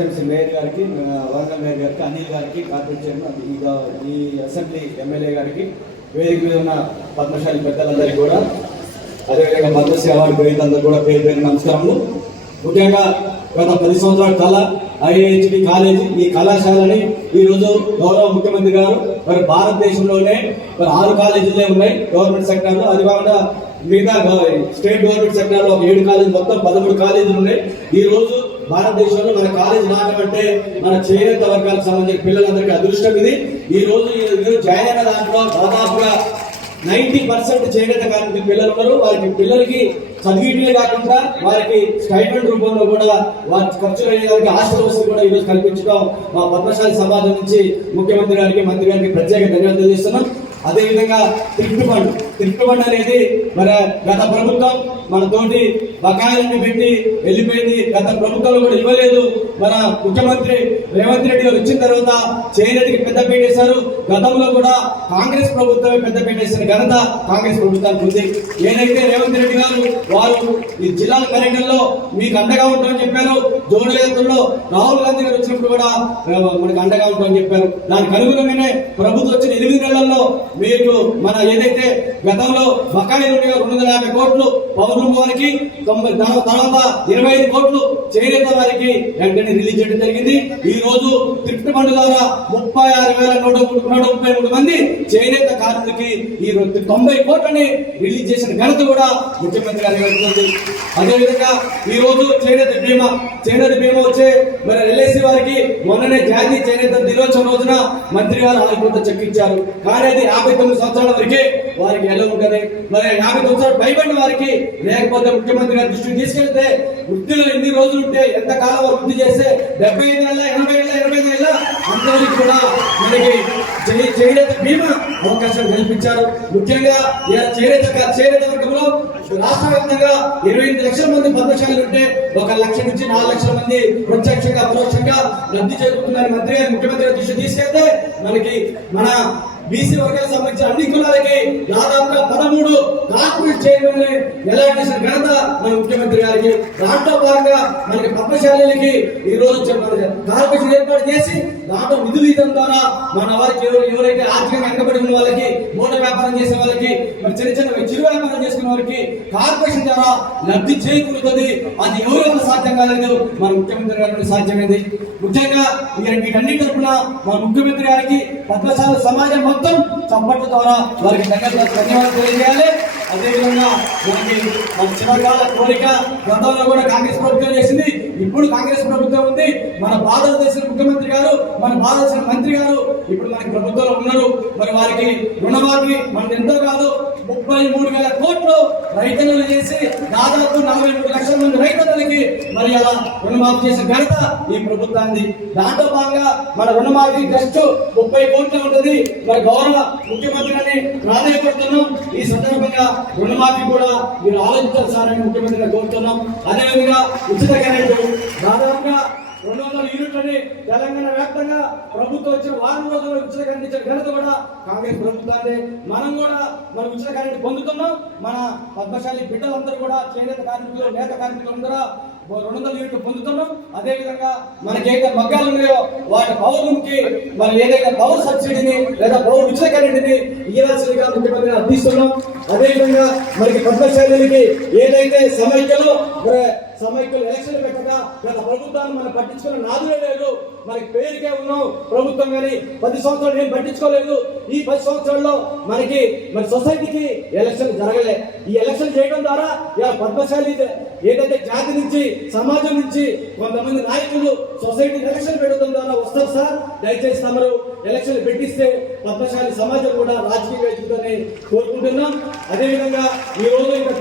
SMC mayor గారికి Warangal mayor గారికి అనిల్ గారికి కార్పొరేట్ చైర్మన్ ఈ ఈ అసెంబ్లీ ఎమ్మెల్యే గారికి వేదిక మీద ఉన్న పద్మశాలి పెద్దలందరికీ కూడా అదేవిధంగా పద్మశ్రీ అవార్డు గ్రహీతలందరూ కూడా పేరు పేరు నమస్కారములు. ముఖ్యంగా గత పది సంవత్సరాల కళ ఐఐహెచ్డి కాలేజీ ఈ కళాశాలని ఈరోజు గౌరవ ముఖ్యమంత్రి గారు మరి భారతదేశంలోనే మరి ఆరు కాలేజీలే ఉన్నాయి గవర్నమెంట్ సెక్టర్లో. అది కాకుండా మిగతా స్టేట్ గవర్నమెంట్ సెక్టార్లో ఒక ఏడు కాలేజీ మొత్తం పదమూడు కాలేజీలు ఉన్నాయి. ఈ రోజు భారతదేశంలో మన కాలేజ్ రావడం అంటే మన చేనేత వర్గాలకు సంబంధించిన పిల్లలందరికీ అదృష్టం ఇది. ఈ రోజు ఈ జాయిన్ అయిన దాంట్లో దాదాపుగా నైన్టీ పర్సెంట్ చేనేత కార్మికులు పిల్లలు ఉన్నారు. వారికి పిల్లలకి చదివించే కాకుండా వారికి స్టైపెండ్ రూపంలో కూడా వారి ఖర్చులు అయ్యేదానికి హాస్టల్ వసతి కూడా ఈరోజు కల్పించడం మా పద్మశాలి సమాజం నుంచి ముఖ్యమంత్రి గారికి మంత్రి గారికి ప్రత్యేక ధన్యవాదాలు చేస్తున్నాం అదేవిధంగా థ్రిఫ్ట్ ఫండ్ థ్రిఫ్ట్ ఫండ్ అనేది మరి గత ప్రభుత్వం మన తోటి బకాయిలను పెట్టి వెళ్ళిపోయింది. గత ప్రభుత్వంలో కూడా ఇవ్వలేదు. మన ముఖ్యమంత్రి రేవంత్ రెడ్డి గారు వచ్చిన తర్వాత చేనేతకి పెద్ద వేశారు. గతంలో కూడా కాంగ్రెస్ ప్రభుత్వమే పెద్ద వేసిన ఘనత కాంగ్రెస్ ప్రభుత్వానికి ఉంది. ఏదైతే రేవంత్ రెడ్డి గారు వారు ఈ జిల్లాల పర్యటనలో మీకు అండగా ఉంటామని చెప్పారు జోడు యాత్రలో రాహుల్ గాంధీ గారు వచ్చినప్పుడు కూడా మనకు అండగా ఉంటామని చెప్పారు. దానికి అనుగుణంగానే ప్రభుత్వం వచ్చిన ఎనిమిది నెలల్లో మీకు మన ఏదైతే గతంలో బకాయి నుండి రెండు వందల యాభై కోట్లు పౌరులు వారికి తొంభై తర్వాత ఇరవై ఐదు కోట్లు చేనేత వారికి వెంటనే రిలీజ్ చేయడం జరిగింది. ఈ రోజు థ్రిఫ్ట్ ఫండ్ ద్వారా ముప్పై ఆరు వేల నూట నూట ముప్పై మూడు మంది చేనేత కార్మికులకి ఈ రోజు తొంభై కోట్లని రిలీజ్ చేసిన ఘనత కూడా ముఖ్యమంత్రి గారికి వెళ్తుంది అదేవిధంగా ఈ రోజు చేనేత బీమా చేనేత బీమా వచ్చే మరి ఎల్ఐసి వారికి మొన్ననే జాతీయ చేనేత దినోత్సవం రోజున మంత్రి గారు వాళ్ళకి కొంత చెక్ ఇచ్చారు. కానీ అది యాభై తొమ్మిది సంవత్సరాల వరకే వారికి ఎలా ఉంటుంది? మరి యాభై సంవత్సరాలు పైబడిన వారికి లేకపోతే ముఖ్యమంత్రి గారి దృష్టికి తీసుకెళ్తే వృత్తిలో ఎన్ని రోజులు ఉంటే ఎంత కాలం వారు చేస్తే డెబ్బై ఐదు నెలల ఎనభై ఏళ్ళ ఎనభై ఐదు ఏళ్ళ అందరికి కూడా మనకి చే- బీమా అవకాశం కల్పించారు. ముఖ్యంగా చేరేత చేరేత వర్గంలో రాష్ట్ర వ్యాప్తంగా ఇరవై ఎనిమిది లక్షల మంది పద్మశాలు ఉంటే ఒక లక్ష నుంచి నాలుగు లక్షల మంది ప్రత్యక్షంగా పరోక్షంగా లబ్ధి చేకూరుతుందని మంత్రి గారు ముఖ్యమంత్రి గారి దృష్టి తీసుకెళ్తే మనకి మన బీసీ వర్గాలకు సంబంధించిన అన్ని కులాలకి దాదాపుగా పదమూడు కార్పొరేట్ చైర్మన్ ఎలాంటి చేసిన ఘనత మన ముఖ్యమంత్రి గారికి దాంట్లో భాగంగా మనకి పద్మశాలకి ఈ రోజు చె- కార్పొరేషన్ ఏర్పాటు చేసి దాంట్లో నిధులు ఇవ్వడం ద్వారా మన వారికి ఎవరైతే ఆర్థికంగా వెనకబడి ఉన్న వాళ్ళకి మూట వ్యాపారం చేసే వాళ్ళకి మరి చిన్న చిన్న చిరు వ్యాపారం చేసుకునే వారికి కార్పొరేషన్ ద్వారా లబ్ధి చేకూరుతుంది. అది ఎవరి వల్ల సాధ్యం కాలేదు? మన ముఖ్యమంత్రి గారికి సాధ్యమైంది. ముఖ్యంగా వీటన్నిటి తరపున మన ముఖ్యమంత్రి గారికి పద్మశాల సమాజం మొత్తం చప్పట్ల ద్వారా వారికి ధన్యవాదాలు తెలియజేయాలి. అదేవిధంగా మనకి మన చివరికాల కోరిక గతంలో కూడా కాంగ్రెస్ ప్రభుత్వం చేసింది ఇప్పుడు కాంగ్రెస్ ప్రభుత్వం ఉంది. మన బాధలు తెలిసిన ముఖ్యమంత్రి గారు మన బాధ తెలిసిన మంత్రి గారు ఇప్పుడు మనకి ప్రభుత్వంలో ఉన్నారు. మరి వారికి రుణమాఫీ మనది ఎంతో కాదు. ముప్పై మూడు వేల కోట్లు రైతులు చేసి దాదాపు నలభై మూడు లక్షల మంది రైతులకి మరి అలా రుణమాఫీ చేసిన ఘనత ఈ ప్రభుత్వాన్ని దాంతో భాగంగా మన రుణమాఫీ జస్ట్ ముప్పై కోట్లు ఉంటుంది. మరి గౌరవ ముఖ్యమంత్రిని ప్రాధాన్యపడుతున్నాం. ఈ సందర్భంగా రుణమాఫీ కూడా మీరు ఆలోచించాలి సార్ అని ముఖ్యమంత్రిగా కోరుతున్నాం. అదేవిధంగా ఉచిత కరెంటు దాదాపుగా రెండు వందల యూనిట్లని తెలంగాణ వ్యాప్తంగా ప్రభుత్వం వచ్చిన వారం రోజుల్లో ఉచిత కరెంట్ ఇచ్చిన ఘనత కూడా కాంగ్రెస్ ప్రభుత్వాన్ని మనం కూడా మన ఉచిత కరెంట్ పొందుతున్నాం. మన పద్మశాలి బిడ్డలందరూ కూడా చేనేత కార్మికులు నేత కార్మికులందరూ రెండు వందల యూనిట్లు పొందుతున్నాం. అదే విధంగా మనకి ఏదైతే మగ్గాలు ఉన్నాయో వాటి పౌరులకి మరి ఏదైతే పౌర సబ్సిడీని లేదా పౌరు ఉచిత కరెంట్ని ఇవ్వాల్సిందిగా ముఖ్యమంత్రి అర్థిస్తున్నాం అదేవిధంగా మనకి పద్మశాలికి ఏదైతే సమైక్యలో మరి సమైక్యలు ఎలక్షన్ పెట్టగా గత ప్రభుత్వాన్ని మనం పట్టించుకున్న నాదులే లేదు. మనకి పేరుకే ఉన్నాం ప్రభుత్వం కానీ పది సంవత్సరాలు ఏం పట్టించుకోలేదు. ఈ పది సంవత్సరాల్లో మనకి మరి సొసైటీకి ఎలక్షన్ జరగలే. ఈ ఎలక్షన్ చేయడం ద్వారా ఇలా పద్మశాలి ఏదైతే జాతి నుంచి సమాజం నుంచి కొంతమంది నాయకులు సొసైటీ ఎలక్షన్ పెట్టడం ద్వారా వస్తారు సార్. దయచేసి తమరు ఎలక్షన్ పెట్టిస్తే పద్మశాలి సమాజం కూడా రాజకీయ ఎదుగుతుందని కోరుకుంటున్నాం. అదేవిధంగా ఈ రోజు ఇంకా